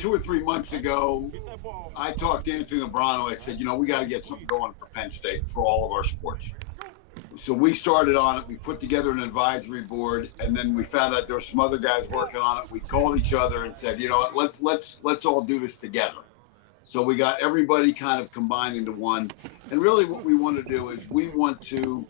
2 or 3 months ago, I talked to Anthony Lebrano. I said, we got to get something going for Penn State for all of our sports. So we started on it. We put together an advisory board, and then we found out there were some other guys working on it. We called each other and said, let's all do this together. So we got everybody kind of combined into one. And really what we want to do is we want to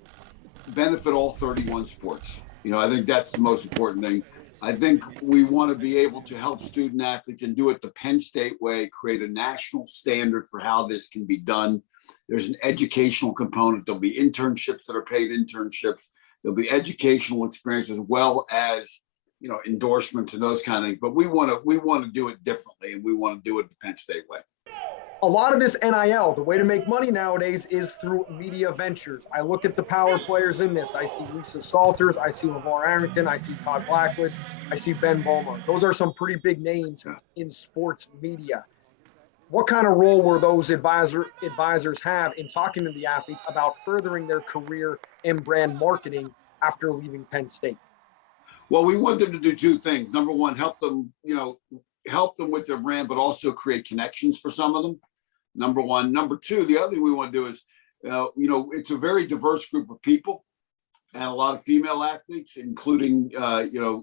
benefit all 31 sports. I think that's the most important thing. I think we want to be able to help student athletes and do it the Penn State way, create a national standard for how this can be done. There's an educational component. There'll be internships that are paid internships. There'll be educational experience as well as, endorsements and those kind of things. But we want to do it differently, and we want to do it the Penn State way. A lot of this NIL, the way to make money nowadays is through media ventures. I look at the power players in this. I see Lisa Salters, I see LeVar Arrington, I see Todd Blackwood, I see Ben Bowman. Those are some pretty big names in sports media. What kind of role were those advisors have in talking to the athletes about furthering their career and brand marketing after leaving Penn State? Well, we want them to do two things. Number one, help them with their brand, but also create connections for some of them. Number one. Number two, the other thing we want to do is, it's a very diverse group of people and a lot of female athletes, including,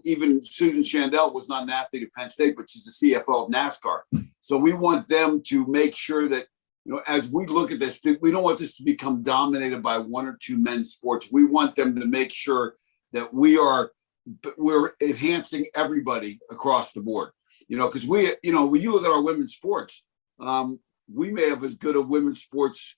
even Susan Shandell was not an athlete at Penn State, but she's the CFO of NASCAR. So we want them to make sure that, as we look at this, we don't want this to become dominated by one or two men's sports. We want them to make sure that we're enhancing everybody across the board. Because when you look at our women's sports, we may have as good a women's sports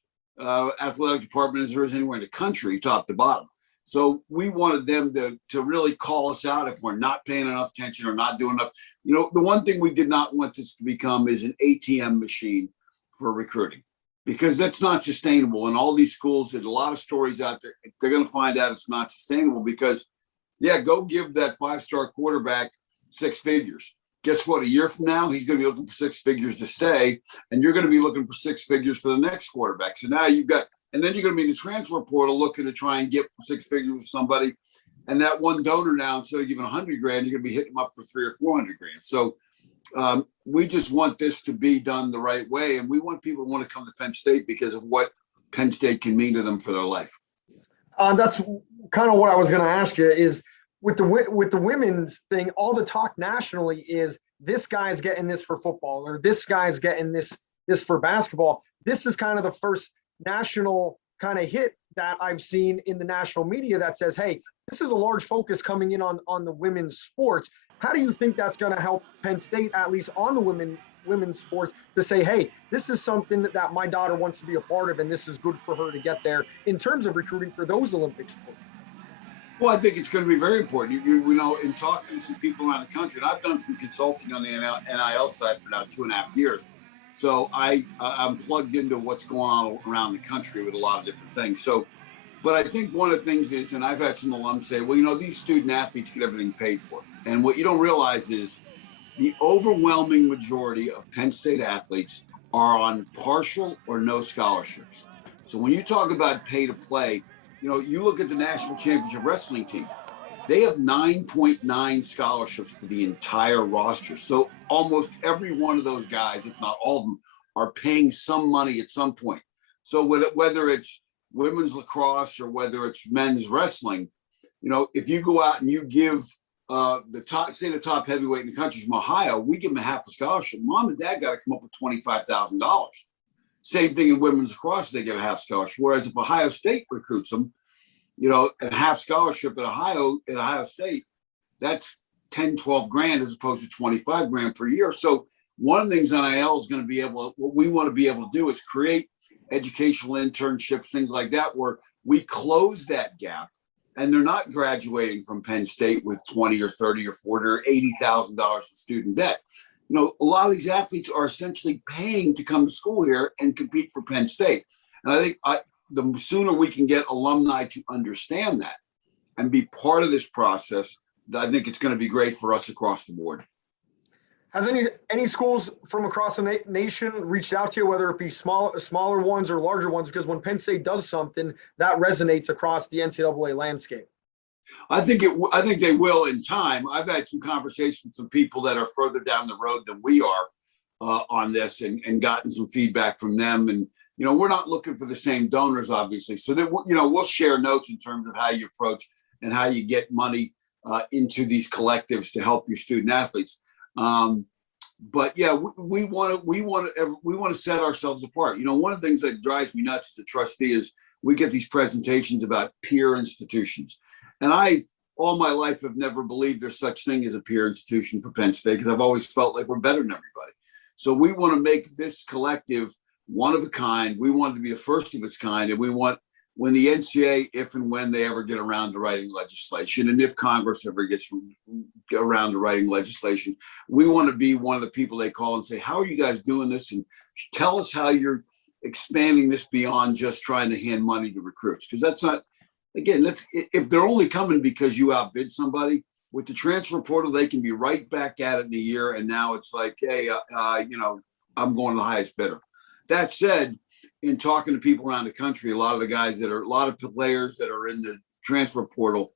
athletic department as there is anywhere in the country, top to bottom. So we wanted them to really call us out if we're not paying enough attention or not doing enough. The one thing we did not want this to become is an ATM machine for recruiting, because that's not sustainable. And all these schools, there's a lot of stories out there. They're going to find out it's not sustainable because, go give that 5-star quarterback 6 figures. Guess what? A year from now, he's going to be looking for 6 figures to stay, and you're going to be looking for 6 figures for the next quarterback. So now and then you're going to be in the transfer portal looking to try and get 6 figures with somebody. And that one donor now, instead of giving $100,000, you're going to be hitting them up for $300,000 or $400,000. So we just want this to be done the right way. And we want people to want to come to Penn State because of what Penn State can mean to them for their life. That's kind of what I was going to ask you is, with the women's thing, all the talk nationally is this guy's getting this for football or this guy's getting this for basketball. This is kind of the first national kind of hit that I've seen in the national media that says, hey, this is a large focus coming in on the women's sports. How do you think that's going to help Penn State, at least on the women's sports, to say, hey, this is something that my daughter wants to be a part of and this is good for her to get there in terms of recruiting for those Olympic sports? Well, I think it's going to be very important. In talking to some people around the country, and I've done some consulting on the NIL side for now 2.5 years. So I'm plugged into what's going on around the country with a lot of different things. So, but I think one of the things is, and I've had some alums say, well, these student athletes get everything paid for. And what you don't realize is the overwhelming majority of Penn State athletes are on partial or no scholarships. So when you talk about pay to play, you look at the national championship wrestling team, they have 9.9 scholarships for the entire roster. So almost every one of those guys, if not all of them, are paying some money at some point. So whether it's women's lacrosse or whether it's men's wrestling, if you go out and you give the top heavyweight in the country from Ohio, we give them a half a scholarship. Mom and dad got to come up with $25,000. Same thing in women's lacrosse, they get a half scholarship. Whereas if Ohio State recruits them, a half scholarship at Ohio State, that's 10, 12 grand as opposed to 25 grand per year. So one of the things NIL is going to be what we want to be able to do is create educational internships, things like that, where we close that gap and they're not graduating from Penn State with 20 or 30 or 40 or $80,000 in student debt. A lot of these athletes are essentially paying to come to school here and compete for Penn State. And I think the sooner we can get alumni to understand that and be part of this process, I think it's going to be great for us across the board. Has any schools from across the nation reached out to you, whether it be smaller ones or larger ones? Because when Penn State does something, that resonates across the NCAA landscape. I think they will in time. I've had some conversations with some people that are further down the road than we are, on this and gotten some feedback from them. And, you know, we're not looking for the same donors, obviously. So that, you know, we'll share notes in terms of how you approach and how you get money into these collectives to help your student athletes. But yeah, we want to set ourselves apart. You know, one of the things that drives me nuts as a trustee is we get these presentations about peer institutions. And I, all my life, have never believed there's such thing as a peer institution for Penn State, because I've always felt like we're better than everybody. So we want to make this collective one of a kind. We want it to be the first of its kind. And we want, when the NCAA, if and when they ever get around to writing legislation, and if Congress ever gets around to writing legislation, we want to be one of the people they call and say, how are you guys doing this? And tell us how you're expanding this beyond just trying to hand money to recruits. Because that's not, again, that's, if they're only coming because you outbid somebody, with the transfer portal, they can be right back at it in a year. And now it's like, hey, you know, I'm going to the highest bidder. That said, in talking to people around the country, a lot of players that are in the transfer portal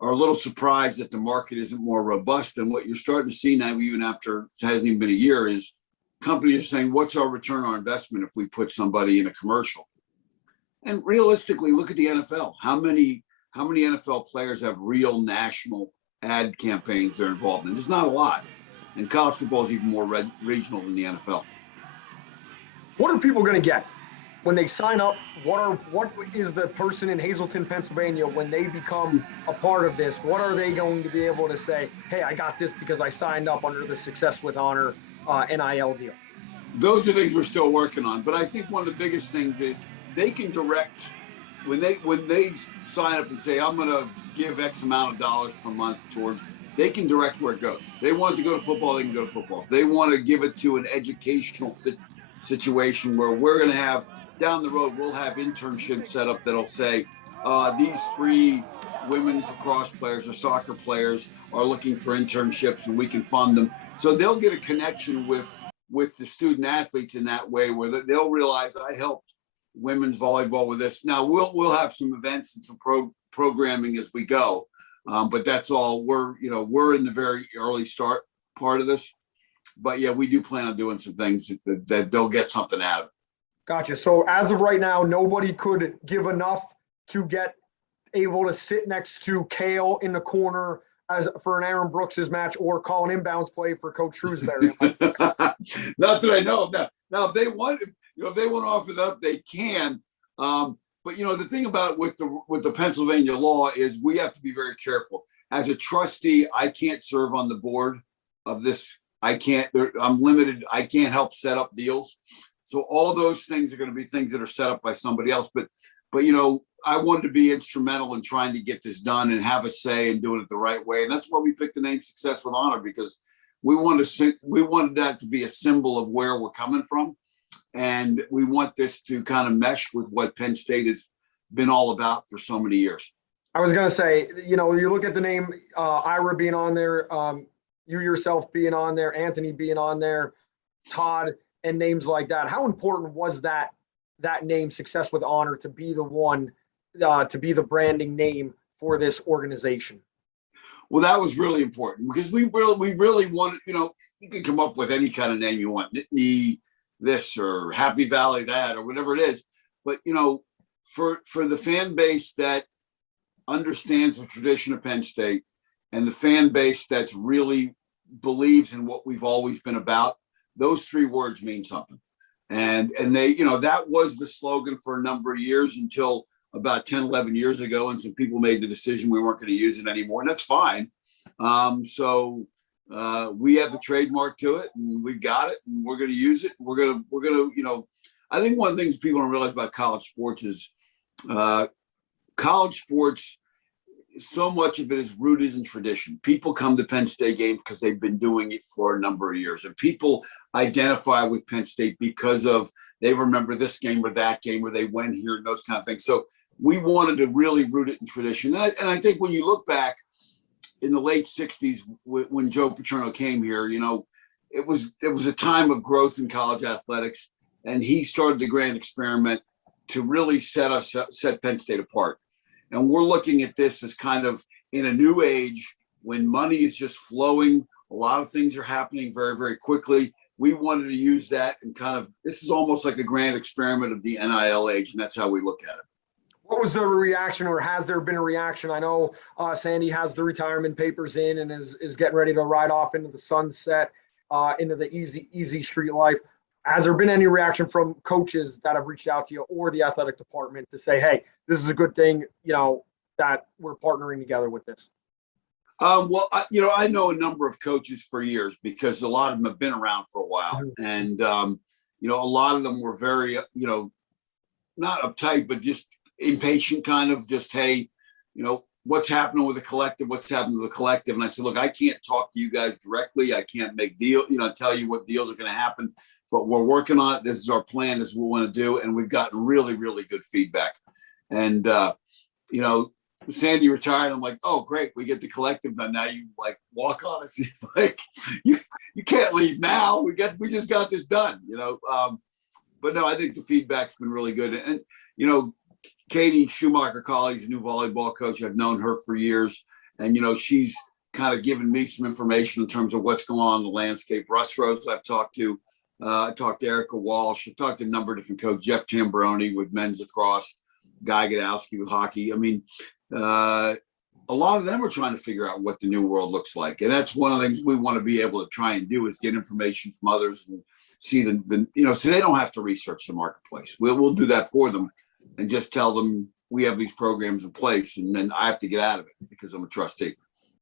are a little surprised that the market isn't more robust. And what you're starting to see now, even after it hasn't even been a year, is companies are saying, what's our return on investment if we put somebody in a commercial? And realistically, look at the NFL. How many NFL players have real national ad campaigns they're involved in? There's not a lot. And college football is even more regional than the NFL. What are people going to get when they sign up? What is the person in Hazleton, Pennsylvania, when they become a part of this? What are they going to be able to say, hey, I got this because I signed up under the Success with Honor NIL deal? Those are things we're still working on. But I think one of the biggest things is they can direct, when they sign up and say, I'm going to give X amount of dollars per month towards, they can direct where it goes. They want it to go to football, they can go to football. If they want to give it to an educational situation where we're going to have, down the road, we'll have internships set up that'll say, these 3 women's lacrosse players or soccer players are looking for internships and we can fund them. So they'll get a connection with the student athletes in that way, where they'll realize I helped women's volleyball with this. Now we'll have some events and some programming as we go. But that's all. We're in the very early start part of this. But yeah, we do plan on doing some things that they'll get something out of. Gotcha. So as of right now, nobody could give enough to get able to sit next to Kale in the corner as for an Aaron Brooks's match, or call an inbounds play for Coach Shrewsbury. Not that I know of. Now, if they want to offer that up, they can. But you know, the thing about with the Pennsylvania law is we have to be very careful. As a trustee, I can't serve on the board of this. I'm limited. I can't help set up deals. So all those things are going to be things that are set up by somebody else. But you know, I wanted to be instrumental in trying to get this done and have a say and doing it the right way. And that's why we picked the name Success with Honor, because we wanted that to be a symbol of where we're coming from. And we want this to kind of mesh with what Penn State has been all about for so many years. I was going to say, you know, you look at the name Ira being on there, you yourself being on there, Anthony being on there, Todd, and names like that. How important was that name, Success with Honor, to be the one, to be the branding name for this organization? Well, that was really important because we really wanted, you know, you can come up with any kind of name you want, Nittany this or Happy Valley that or whatever it is. But, you know, for the fan base that understands the tradition of Penn State and the fan base that's really believes in what we've always been about, those 3 words mean something. And they, you know, that was the slogan for a number of years until about 10, 11 years ago. And some people made the decision we weren't going to use it anymore. And that's fine. So we have the trademark to it and we've got it and we're going to use it. We're going to, you know, I think one of the things people don't realize about college sports is college sports, so much of it is rooted in tradition. People come to Penn State games because they've been doing it for a number of years, and people identify with Penn State because of they remember this game or that game, or they went here and those kind of things. So we wanted to really root it in tradition. And I think when you look back in the late 60s, when Joe Paterno came here, you know, it was a time of growth in college athletics, and he started the grand experiment to really set Penn State apart. And we're looking at this as kind of in a new age when money is just flowing. A lot of things are happening very, very quickly. we wanted to use that and kind of, this is almost like a grand experiment of the NIL age, and that's how we look at it. What was the reaction, or has there been a reaction? I know Sandy has the retirement papers in and is getting ready to ride off into the sunset, into the easy street life. Has there been any reaction from coaches that have reached out to you or the athletic department to say, hey, this is a good thing, that we're partnering together with this? Well, I know a number of coaches for years because a lot of them have been around for a while. Mm-hmm. And, a lot of them were very, not uptight, but just impatient, kind of just, hey, what's happening with the collective? What's happening with the collective? And I said, look, I can't talk to you guys directly. I can't make tell you what deals are going to happen, but we're working on it. This is our plan. This is what we want to do. And we've gotten really, really good feedback. And, Sandy retired. I'm like, oh, great. We get the collective done. Now you walk on us. Like you can't leave now. We just got this done, but no, I think the feedback's been really good. And, Katie Schumacher Colley's new volleyball coach. I've known her for years. And, she's kind of given me some information in terms of what's going on in the landscape. Russ Rose, I've talked to. I talked to Erica Walsh. I've talked to a number of different coaches. Jeff Tamburoni with men's lacrosse. Guy Gadowski with hockey. I mean, a lot of them are trying to figure out what the new world looks like. And that's one of the things we want to be able to try and do is get information from others and see so they don't have to research the marketplace. We'll do that for them and just tell them we have these programs in place. And then I have to get out of it because I'm a trustee.